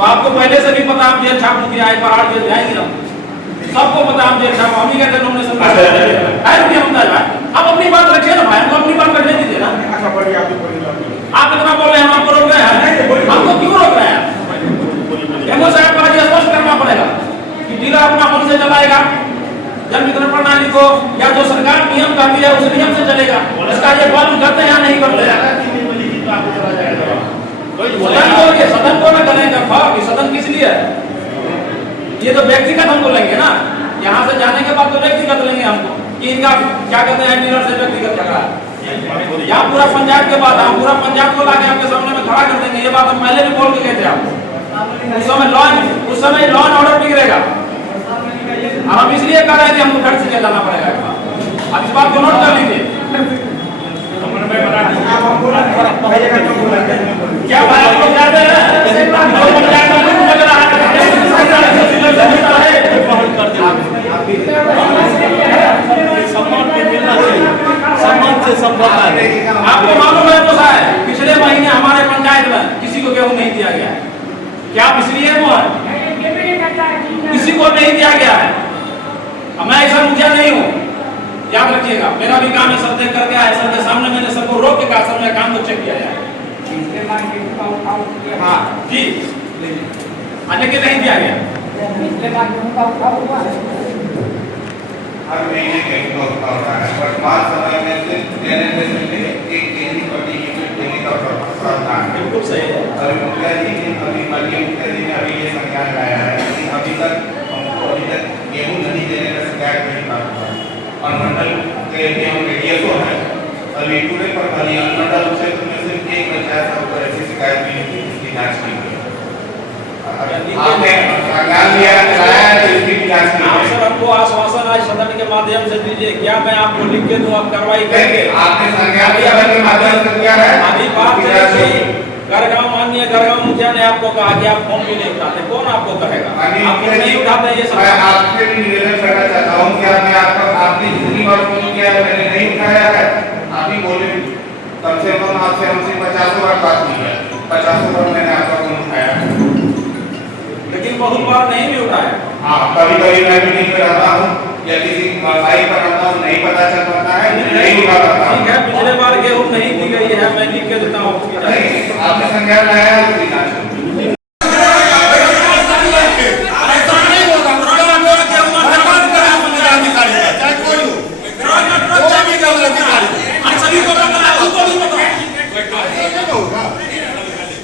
तो आपको पहले से भी पता, हम जेल छाप मुखिया है, पहाड़ जेल जाएंगे हम, सबको पता हम जेल छाप, हम ही कहते नॉमिनेशन आप अपनी बात रखिए ना भाई, हमको अपनी बात रखने दीजिए ना। आप इतना बोल रहे हैं, हम आपको रोक रहे हैं, हमको क्यों रोक रहे हैं? एमओ साहब को आज स्पष्ट करना पड़ेगा कि जिला अपना मन से चलाएगा, जन वितरण प्रणाली को, या जो सरकार नियम कहती है उस नियम से चलेगा। इसका ये पालन करते हैं या नहीं करते हैं? सदन को न करेंगे कि सदन किस लिए है? ये तो व्यक्तिगत हम बोलेंगे ना, यहाँ से जाने के बाद तो व्यक्तिगत लेंगे हमको कि इनका क्या कहते हैं डीलर से व्यक्तिगत झगड़ा है। यहाँ पूरा पंचायत के बाद हम पूरा पंचायत को लाके आपके सामने में खड़ा कर देंगे। ये बात हम पहले भी बोल के गए थे आपको। उस समय लॉ एंड ऑर्डर बिगड़ेगा। हम इसलिए कह रहे हैं कि हमको घर से जाना पड़ेगा। अब इस बात को नोट कर लीजिए। क्या भाई आप लोग कहते हैं आपको मालूम है तो साहब पिछले महीने हमारे पंचायत में किसी को गेहूं नहीं दिया गया है। क्या आप इसलिए वो है? किसी को नहीं दिया गया है। मैं ऐसा मुखिया नहीं हूँ, याद रखिएगा। मेरा भी काम है, सब देख करके आए, सबके सामने मैंने सबको रोक के कहा, सबने काम को चेक किया है। हाँ जी, लेकिन नहीं दिया गया। हर महीने कहीं होता है, वर्तमान समय में से एक केंद्रीय पार्टी यूनिट देने का प्रावधान है। बिल्कुल सही है। अभी मुखिया जी ने अभी ये संज्ञान लाया है कि अभी तक गेहूं नहीं देने का शिकायत नहीं प्राप्त हुआ। और मंडल के गेहूं के डीएसओ है, अभी पूरे प्रभारी मंडल क्षेत्र में सिर्फ एक पंचायत पर ऐसी शिकायत नहीं हुई जिसकी जांच की गई। आपने संज्ञान लिया है तो इसकी जांच की है। सर हमको आश्वासन आज सदन के माध्यम से दीजिए, क्या मैं आपको लिख के दूं, आप कार्रवाई करेंगे? आपने संज्ञान लिया के माध्यम से किया है। अभी बात है गढ़गांव, माननीय गढ़गांव मुखिया ने आपको कहा कि आप फोन भी नहीं उठाते, कौन आपको कहेगा? आप नहीं उठाते, ये सब मैं आपसे भी निवेदन करना चाहता हूं कि आपने जितनी बार फोन किया है मैंने नहीं उठाया है, आप ही बोले। कम से कम आपसे हमसे 50 बार बात की है, 50 बार मैंने आपका फोन उठाया है, लेकिन बहुत बार नहीं भी उठाया। हाँ, कभी-कभी मैं भी नहीं रहता हूँ या किसी साइट पर रहता हूँ, नहीं पता चल पाता है, नहीं उठा पाता। ठीक है, पिछले बार गेहूं नहीं दी गई है, मैं लिख के देता हूँ। आपने संज्ञान लाया है उसकी जांच